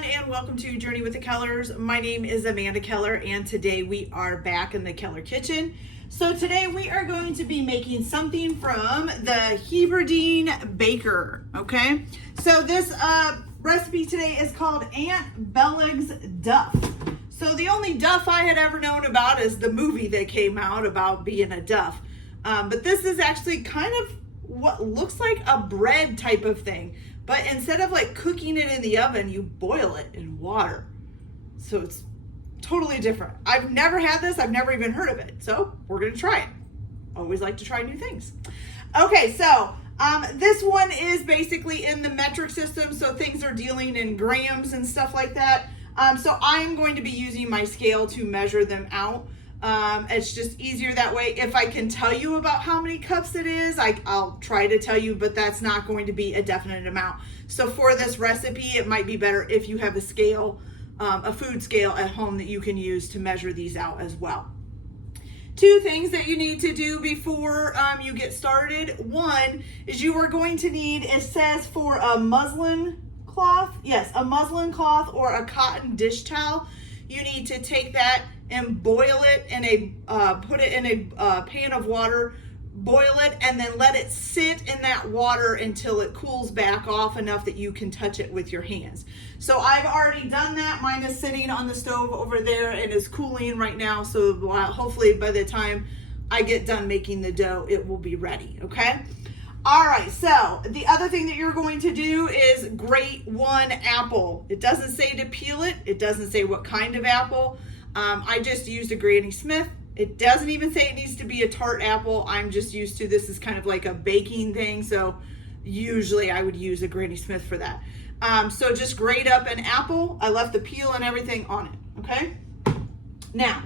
everyone, and welcome to Journey with the Kellers. My name is Amanda Keller, and today we are back in the Keller kitchen. So today we are going to be making something from the Hebridean baker, okay? So this recipe today is called Aunt Bellag's Duff. So the only Duff I had ever known about is the movie that came out about being a Duff. But this is actually kind of what looks like a bread type of thing. But instead of like cooking it in the oven, you boil it in water. So it's totally different. I've never had this. I've never even heard of it. So we're going to try it. Always like to try new things. Okay, so this one is basically in the metric system. So things are dealing in grams and stuff like that. So I'm going to be using my scale to measure them out. It's just easier that way. If I can tell you about how many cups it is, I'll try to tell you, but that's not going to be a definite amount. So for this recipe, it might be better if you have a scale, a food scale at home that you can use to measure these out as well. Two things that you need to do before you get started. One is you are going to need, it says for a muslin cloth, yes, a muslin cloth or a cotton dish towel. You need to take that and boil it in a, put it in a pan of water, boil it, and then let it sit in that water until it cools back off enough that you can touch it with your hands. So I've already done that. Mine is sitting on the stove over there and is cooling right now. So hopefully by the time I get done making the dough, it will be ready, okay? All right, so the other thing that you're going to do is grate one apple. It doesn't say to peel it. It doesn't say what kind of apple. I just used a Granny Smith. It doesn't even say it needs to be a tart apple. I'm just used to, this is kind of like a baking thing. So usually I would use a Granny Smith for that. So just grate up an apple. I left the peel and everything on it, okay? Now,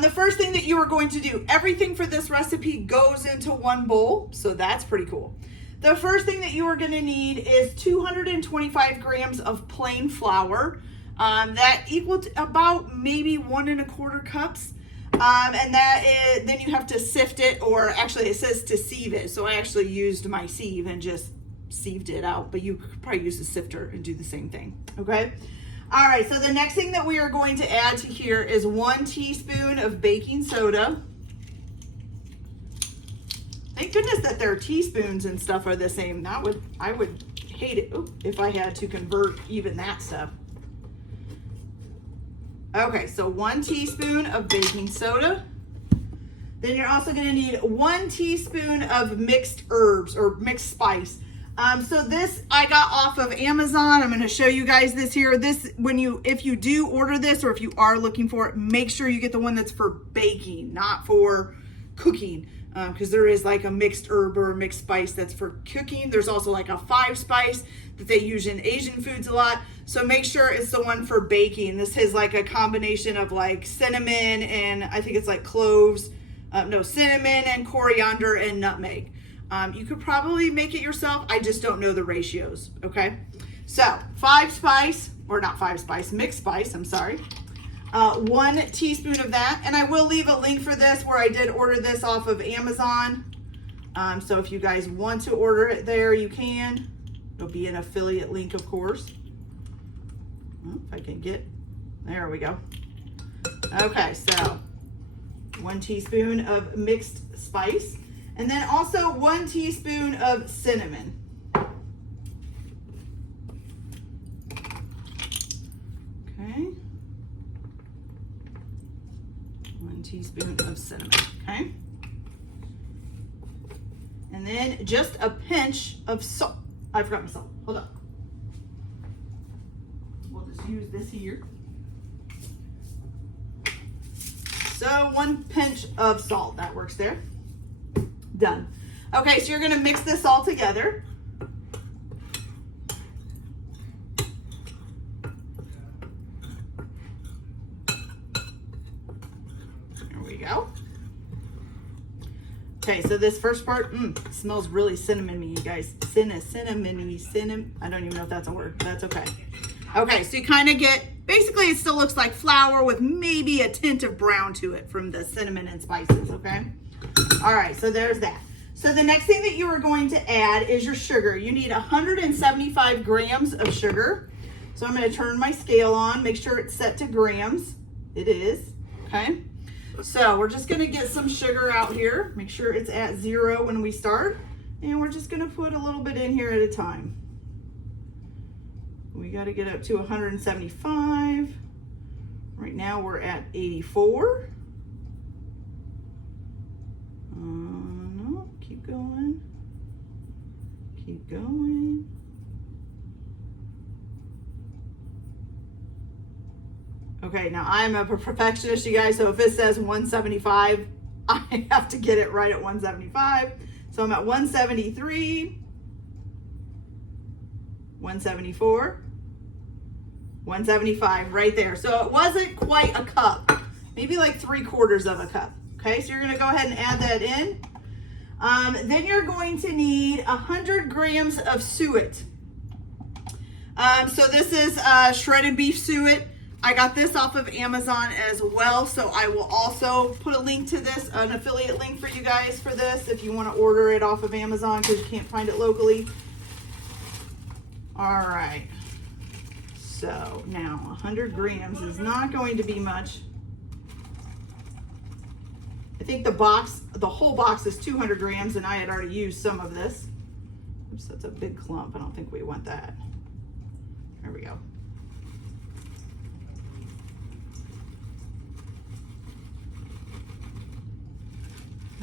the first thing that you are going to do, everything for this recipe goes into one bowl, so that's pretty cool. The first thing that you are going to need is 225 grams of plain flour. That equals about maybe 1 1/4 cups. And that is, then you have to sift it, or actually it says to sieve it. So I actually used my sieve and just sieved it out, but you could probably use a sifter and do the same thing, okay? All right, so the next thing that we are going to add to here is 1 teaspoon of baking soda. Thank goodness that their teaspoons and stuff are the same. I would hate it if I had to convert even that stuff. Okay, so 1 teaspoon of baking soda. Then you're also gonna need 1 teaspoon of mixed herbs or mixed spice. So this I got off of Amazon. I'm going to show you guys this here. This, if you do order this, or if you are looking for it, make sure you get the one that's for baking, not for cooking. Because there is like a mixed herb or a mixed spice that's for cooking. There's also like a 5 spice that they use in Asian foods a lot. So make sure it's the one for baking. This is like a combination of like cinnamon and I think it's like cloves. Cinnamon and coriander and nutmeg. You could probably make it yourself. I just don't know the ratios, okay? So 5 spice, or not 5 spice, mixed spice, I'm sorry. 1 teaspoon of that. And I will leave a link for this where I did order this off of Amazon. So if you guys want to order it there, you can. It'll be an affiliate link, of course. If I can get, there we go. Okay, so 1 teaspoon of mixed spice. And then also 1 teaspoon of cinnamon. Okay. 1 teaspoon of cinnamon, okay? And then just a pinch of salt. I forgot my salt, hold on. We'll just use this here. So 1 pinch of salt, that works there. Done. Okay, so you're going to mix this all together. There we go. Okay, so this first part, it smells really cinnamony, you guys. Cinnamony. I don't even know if that's a word. That's okay. Okay, so you kind of get, basically it still looks like flour with maybe a tint of brown to it from the cinnamon and spices, okay? All right, so there's that. So the next thing that you are going to add is your sugar. You need 175 grams of sugar. So I'm going to turn my scale on, make sure it's set to grams. It is, okay? So we're just going to get some sugar out here. Make sure it's at 0 when we start. And we're just going to put a little bit in here at a time. We got to get up to 175. Right now we're at 84. No, keep going. Keep going. Okay, now I'm a perfectionist, you guys, so if it says 175, I have to get it right at 175. So I'm at 173, 174, 175 right there. So it wasn't quite a cup, maybe like 3/4 of a cup. Okay, so you're gonna go ahead and add that in. Then you're going to need 100 grams of suet. So this is shredded beef suet. I got this off of Amazon as well, so I will also put a link to this, an affiliate link for you guys for this if you want to order it off of Amazon because you can't find it locally. All right, so now 100 grams is not going to be much. I think the whole box is 200 grams, and I had already used some of this. Oops, that's a big clump. I don't think we want that. There we go.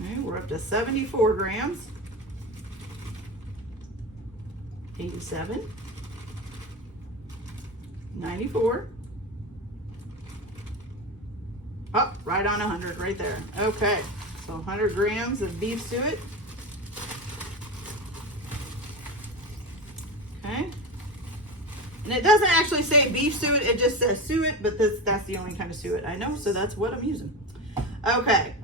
Okay, we're up to 74 grams. 87. 94. Oh, right on 100 right there. Okay, so 100 grams of beef suet. Okay. And it doesn't actually say beef suet, it just says suet, but that's the only kind of suet I know, so that's what I'm using. Okay.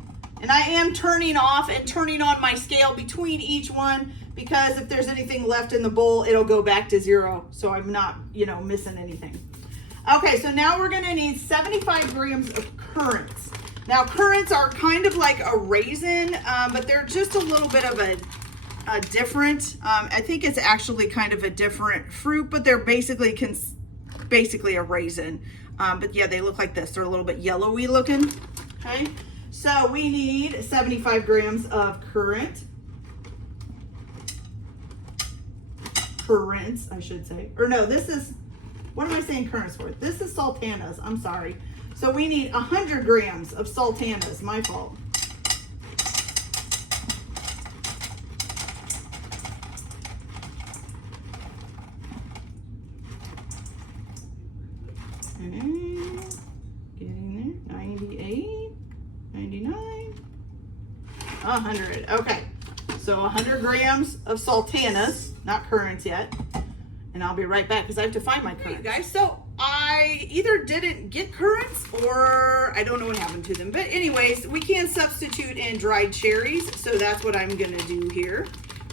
And I am turning off and turning on my scale between each one because if there's anything left in the bowl, it'll go back to 0. So I'm not, missing anything. Okay, so now we're gonna need 75 grams of currants. Now currants are kind of like a raisin, but they're just a little bit of a different, I think it's actually kind of a different fruit, but they're basically a raisin. But yeah, they look like this. They're a little bit yellowy looking, okay? So we need 75 grams of currants, I should say. Or no, this is, what am I saying currants for? This is sultanas, I'm sorry. So we need 100 grams of sultanas, my fault. Okay, getting there, 98. 99, 100. Okay, so 100 grams of sultanas, not currants yet, and I'll be right back because I have to find my currants. Okay, guys, so I either didn't get currants or I don't know what happened to them, but anyways, we can substitute in dried cherries, so that's what I'm gonna do here,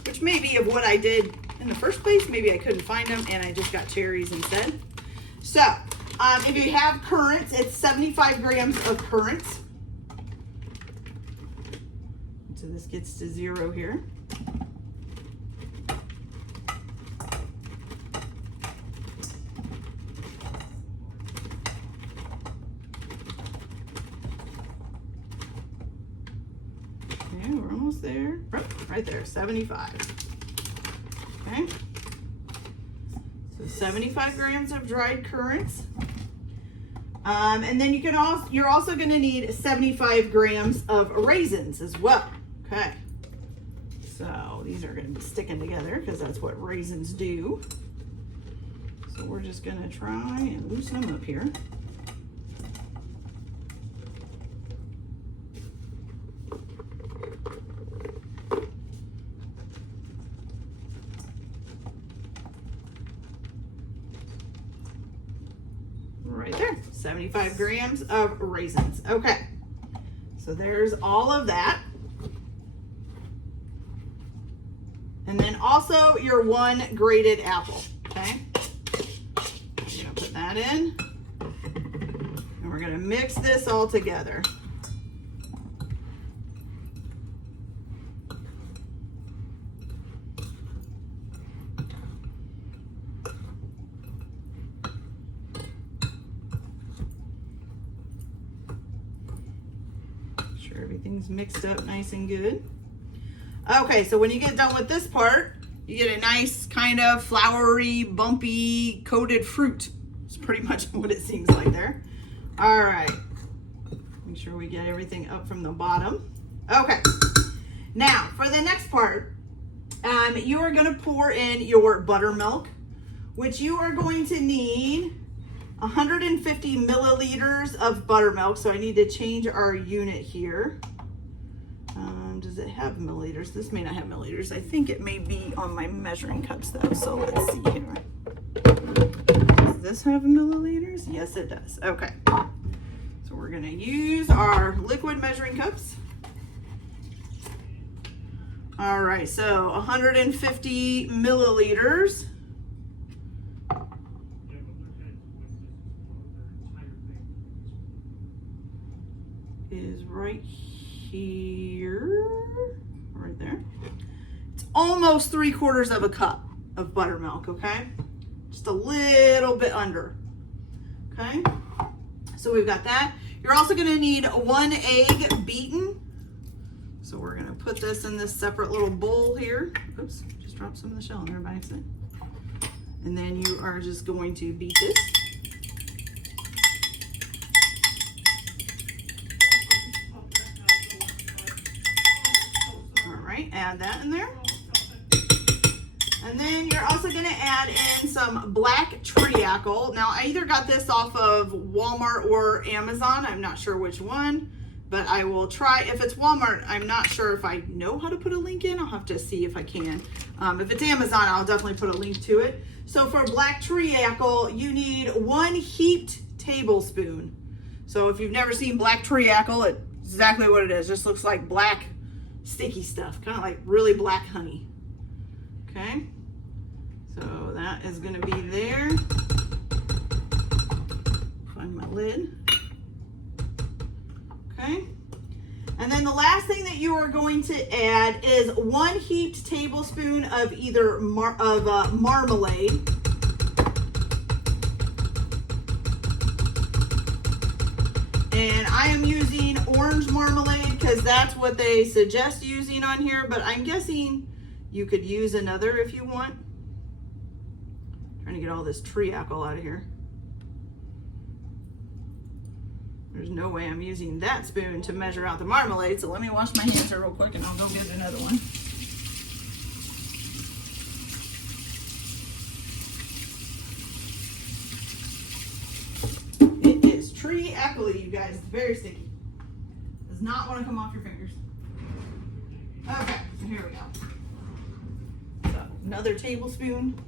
which may be of what I did in the first place. Maybe I couldn't find them and I just got cherries instead. So if you have currants, it's 75 grams of currants. So this gets to 0 here. Okay, we're almost there. Oh, right there, 75. Okay. So 75 grams of dried currants. And then you're also going to need 75 grams of raisins as well. Okay, so these are going to be sticking together because that's what raisins do. So we're just going to try and loosen them up here. Right there, 75 grams of raisins. Okay, so there's all of that. And then also your 1 grated apple, okay? I'm gonna put that in. And we're gonna mix this all together. sure everything's mixed up nice and good. Okay, so when you get done with this part, you get a nice kind of floury, bumpy, coated fruit. It's pretty much what it seems like there. All right, make sure we get everything up from the bottom. Okay, now for the next part, you are gonna pour in your buttermilk, which you are going to need 150 milliliters of buttermilk. So I need to change our unit here. Does it have milliliters? This may not have milliliters. I think it may be on my measuring cups though. So let's see here. Does this have milliliters? Yes, it does. Okay. So we're gonna use our liquid measuring cups. All right, so 150 milliliters. Is right here, right there. It's almost 3/4 of a cup of buttermilk, okay? Just a little bit under, okay? So we've got that. You're also gonna need 1 egg beaten. So we're gonna put this in this separate little bowl here. Oops, just dropped some of the shell in there by accident. And then you are just going to beat this. Add that in there. And then you're also going to add in some black treacle. Now I either got this off of Walmart or Amazon. I'm not sure which one, but I will try. If it's Walmart, I'm not sure if I know how to put a link in. I'll have to see if I can. If it's Amazon, I'll definitely put a link to it. So for black treacle, you need 1 heaped tablespoon. So if you've never seen black treacle, it's exactly what it is. It just looks like black sticky stuff, kind of like really black honey. Okay, so that is going to be there. Find my lid. Okay, and then the last thing that you are going to add is 1 heaped tablespoon of either marmalade. And I am using orange marmalade because that's what they suggest using on here, but I'm guessing you could use another if you want. Trying to get all this treacle out of here. There's no way I'm using that spoon to measure out the marmalade, so let me wash my hands here real quick and I'll go get another one. It is treacle, you guys. It's very sticky. Does not want to come off your fingers. Okay, so here we go. So another tablespoon,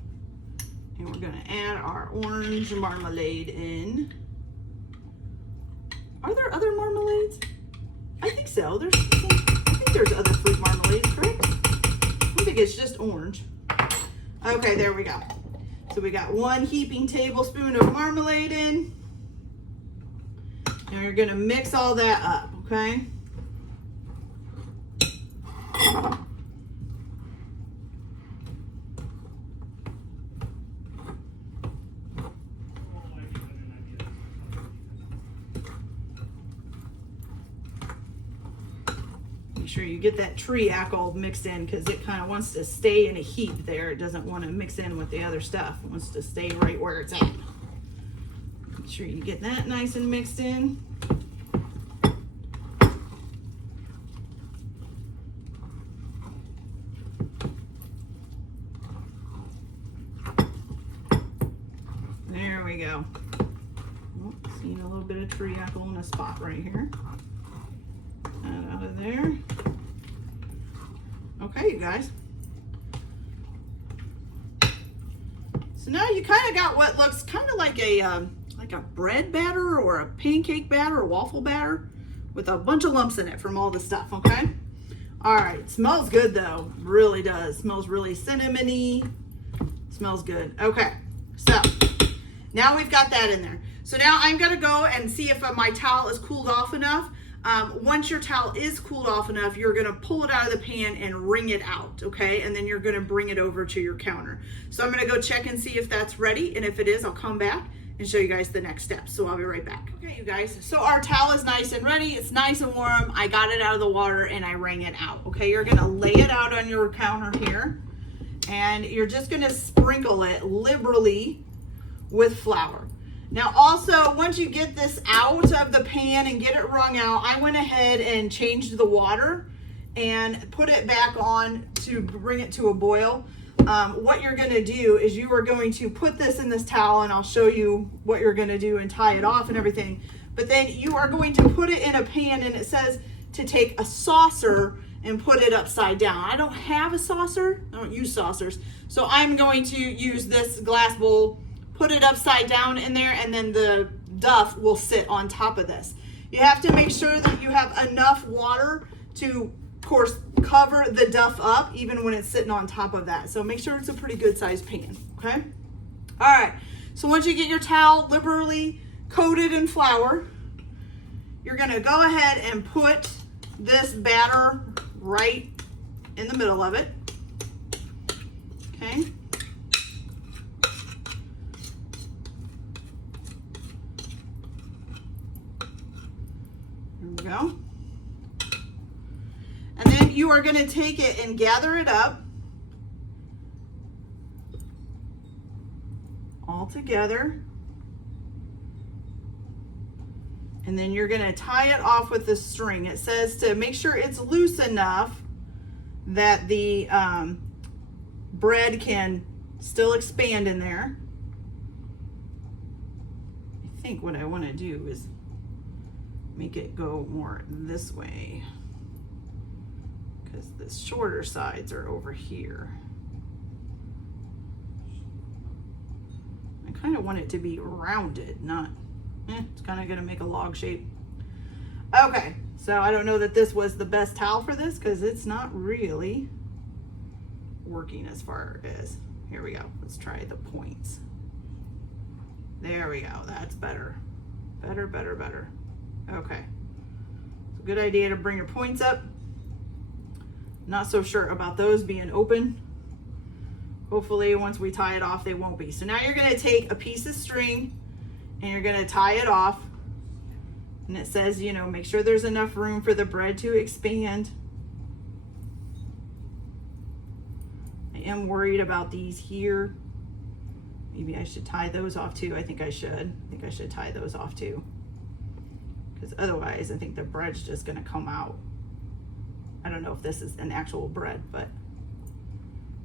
and we're going to add our orange marmalade in. Are there other marmalades? I think so. I think there's other fruit marmalades, correct? I think it's just orange. Okay, there we go. So we got 1 heaping tablespoon of marmalade in. And we're going to mix all that up, okay? Make sure you get that treacle mixed in because it kind of wants to stay in a heap there. It doesn't want to mix in with the other stuff. It wants to stay right where it's at. Make sure you get that nice and mixed in. There we go. Oh, seeing a little bit of treacle in a spot right here. That out of there. Okay, you guys. So now you kind of got what looks kind of like a bread batter or a pancake batter or waffle batter with a bunch of lumps in it from all the stuff, okay? All right, smells good though, really does. Smells really cinnamony, smells good. Okay, so now we've got that in there. So now I'm gonna go and see if my towel is cooled off enough. Once your towel is cooled off enough, you're gonna pull it out of the pan and wring it out, okay? And then you're gonna bring it over to your counter. So I'm gonna go check and see if that's ready, and if it is, I'll come back and show you guys the next steps. So I'll be right back. Okay, you guys, so our towel is nice and ready. It's nice and warm. I got it out of the water and I wring it out. Okay, you're gonna lay it out on your counter here, and you're just gonna sprinkle it liberally with flour. Now also, once you get this out of the pan and get it wrung out, I went ahead and changed the water and put it back on to bring it to a boil. What you're gonna do is you are going to put this in this towel, and I'll show you what you're gonna do and tie it off and everything. But then you are going to put it in a pan, and it says to take a saucer and put it upside down. I don't have a saucer, I don't use saucers. So I'm going to use this glass bowl, put it upside down in there, and then the Duff will sit on top of this. You have to make sure that you have enough water to, of course, cover the Duff up even when it's sitting on top of that. So make sure it's a pretty good sized pan, okay? All right, so once you get your towel liberally coated in flour, you're gonna go ahead and put this batter right in the middle of it, okay? There we go. And then you are going to take it and gather it up all together. And then you're going to tie it off with the string. It says to make sure it's loose enough that the bread can still expand in there. I think what I want to do is make it go more this way, because the shorter sides are over here. I kind of want it to be rounded, not, it's kind of going to make a log shape. Okay, so I don't know that this was the best towel for this, because it's not really working as far as, here we go, let's try the points. There we go, that's better. Better, better, better. Okay, it's a good idea to bring your points up. Not so sure about those being open. Hopefully once we tie it off, they won't be. So now you're gonna take a piece of string and you're gonna tie it off. And it says, you know, make sure there's enough room for the bread to expand. I am worried about these here. Maybe I should tie those off too. I think I should tie those off too. Because otherwise I think the bread's just gonna come out. I don't know if this is an actual bread, but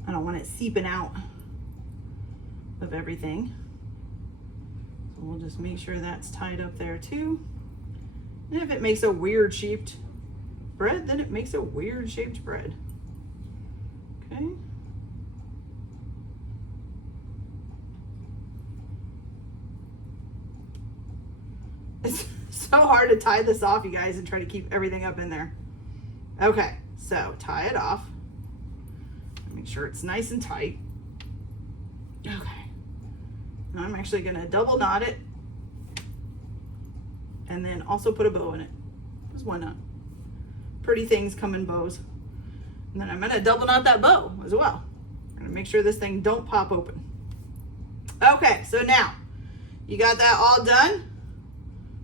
I don't want it seeping out of everything. So we'll just make sure that's tied up there too. And if it makes a weird shaped bread, then it makes a weird shaped bread. Okay. It's so hard to tie this off, you guys, and try to keep everything up in there. Okay, so tie it off. Make sure it's nice and tight. Okay. Now I'm actually gonna double knot it and then also put a bow in it. Because why not? Pretty things come in bows. And then I'm gonna double knot that bow as well. I'm gonna make sure this thing don't pop open. Okay, so now you got that all done.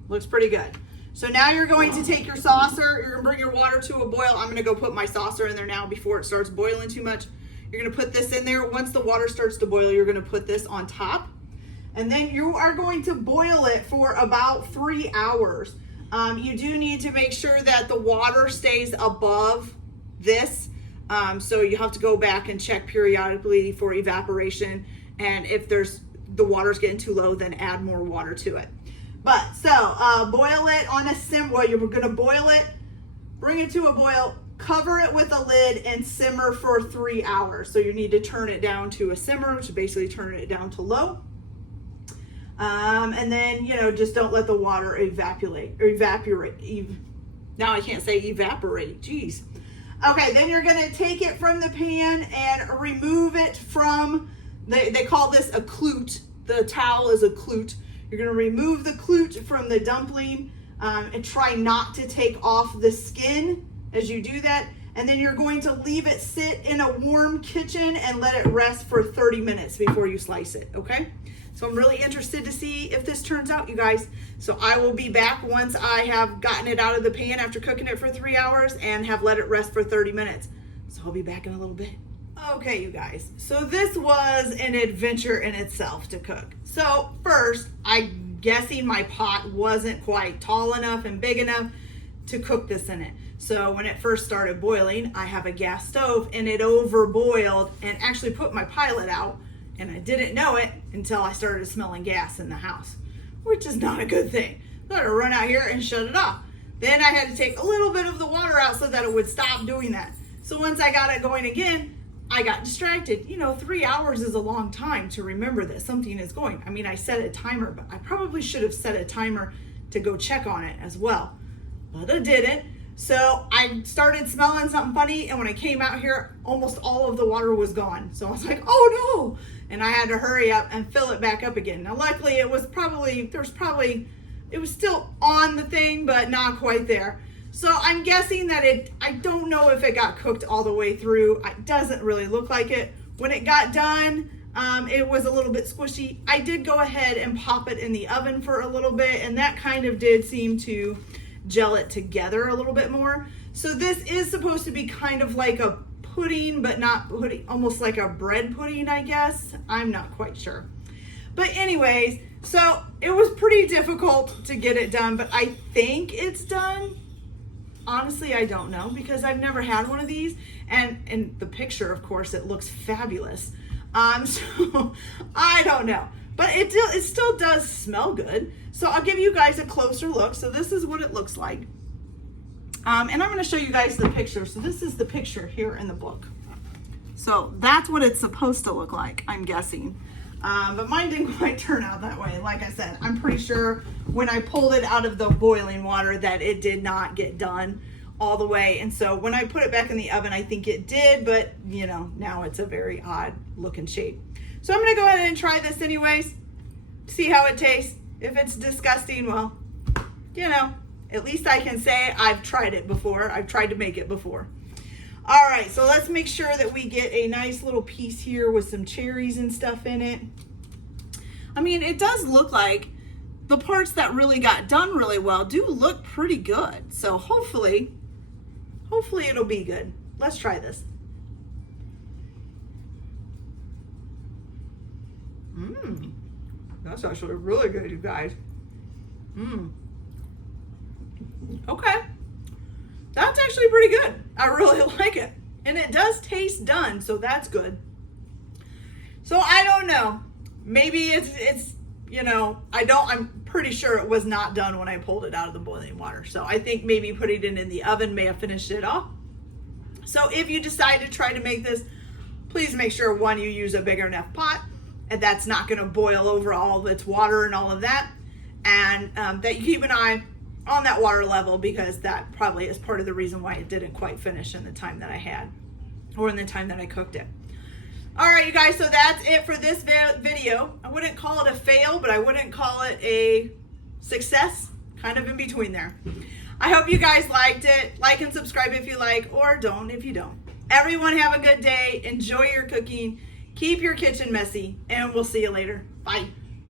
Looks pretty good. So now you're going to take your saucer, you're gonna bring your water to a boil. I'm gonna go put my saucer in there now before it starts boiling too much. You're gonna put this in there. Once the water starts to boil, you're gonna put this on top. And then you are going to boil it for about 3 hours. You do need to make sure that the water stays above this. So you have to go back and check periodically for evaporation. And if the water's getting too low, then add more water to it. But so boil it on a sim. Well, you're gonna boil it, bring it to a boil, cover it with a lid, and simmer for 3 hours. So you need to turn it down to a simmer, which is basically turning it down to low. And then, you know, just don't let the water evaporate. Now I can't say evaporate, geez. Okay, then you're gonna take it from the pan and remove it from, they call this a clute. The towel is a clute. You're gonna remove the clute from the dumpling and try not to take off the skin as you do that. And then you're going to leave it sit in a warm kitchen and let it rest for 30 minutes before you slice it, okay? So I'm really interested to see if this turns out, you guys. So I will be back once I have gotten it out of the pan after cooking it for 3 hours and have let it rest for 30 minutes. So I'll be back in a little bit. Okay, you guys, so this was an adventure in itself to cook. So first, I'm guessing my pot wasn't quite tall enough and big enough to cook this in it. So when it first started boiling, I have a gas stove and it overboiled and actually put my pilot out, and I didn't know it until I started smelling gas in the house, which is not a good thing. I had to run out here and shut it off. Then I had to take a little bit of the water out so that it would stop doing that. So once I got it going again, I got distracted. 3 hours is a long time to remember that something is going. I mean, I set a timer, but I probably should have set a timer to go check on it as well, but I didn't. So I started smelling something funny, and when I came out here, almost all of the water was gone. So I was like, oh no, and I had to hurry up and fill it back up again. Now luckily it was still on the thing, but not quite there. So I'm guessing that I don't know if it got cooked all the way through. It doesn't really look like it. When it got done, it was a little bit squishy. I did go ahead and pop it in the oven for a little bit, and that kind of did seem to gel it together a little bit more. So this is supposed to be kind of like a pudding, but not pudding, almost like a bread pudding, I guess. I'm not quite sure. But anyways, so it was pretty difficult to get it done, but I think it's done. Honestly, I don't know, because I've never had one of these, and in the picture, of course, it looks fabulous. So I don't know, but it still does smell good. So I'll give you guys a closer look. So this is what it looks like. And I'm going to show you guys the picture. So this is the picture here in the book. So that's what it's supposed to look like, I'm guessing. But mine didn't quite turn out that way. Like I said, I'm pretty sure when I pulled it out of the boiling water that it did not get done all the way. And so when I put it back in the oven, I think it did, but now it's a very odd looking shape. So I'm going to go ahead and try this anyways, see how it tastes. If it's disgusting, well, at least I can say I've tried it before. I've tried to make it before. All right, so let's make sure that we get a nice little piece here with some cherries and stuff in it. I mean, it does look like the parts that really got done really well do look pretty good. So hopefully it'll be good. Let's try this. That's actually really good, you guys. Okay. That's actually pretty good. I really like it. And it does taste done, so that's good. So I don't know. Maybe it's I'm pretty sure it was not done when I pulled it out of the boiling water. So I think maybe putting it in the oven may have finished it off. So if you decide to try to make this, please make sure, one, you use a bigger enough pot, and that's not going to boil over all of its water and all of that. And that you keep an eye on that water level, because that probably is part of the reason why it didn't quite finish in the time that I had, or in the time that I cooked it. All right, you guys, so that's it for this video. I wouldn't call it a fail, but I wouldn't call it a success, kind of in between there. I hope you guys liked it. Like and subscribe if you like, or don't if you don't. Everyone have a good day. Enjoy your cooking. Keep your kitchen messy, and we'll see you later. Bye.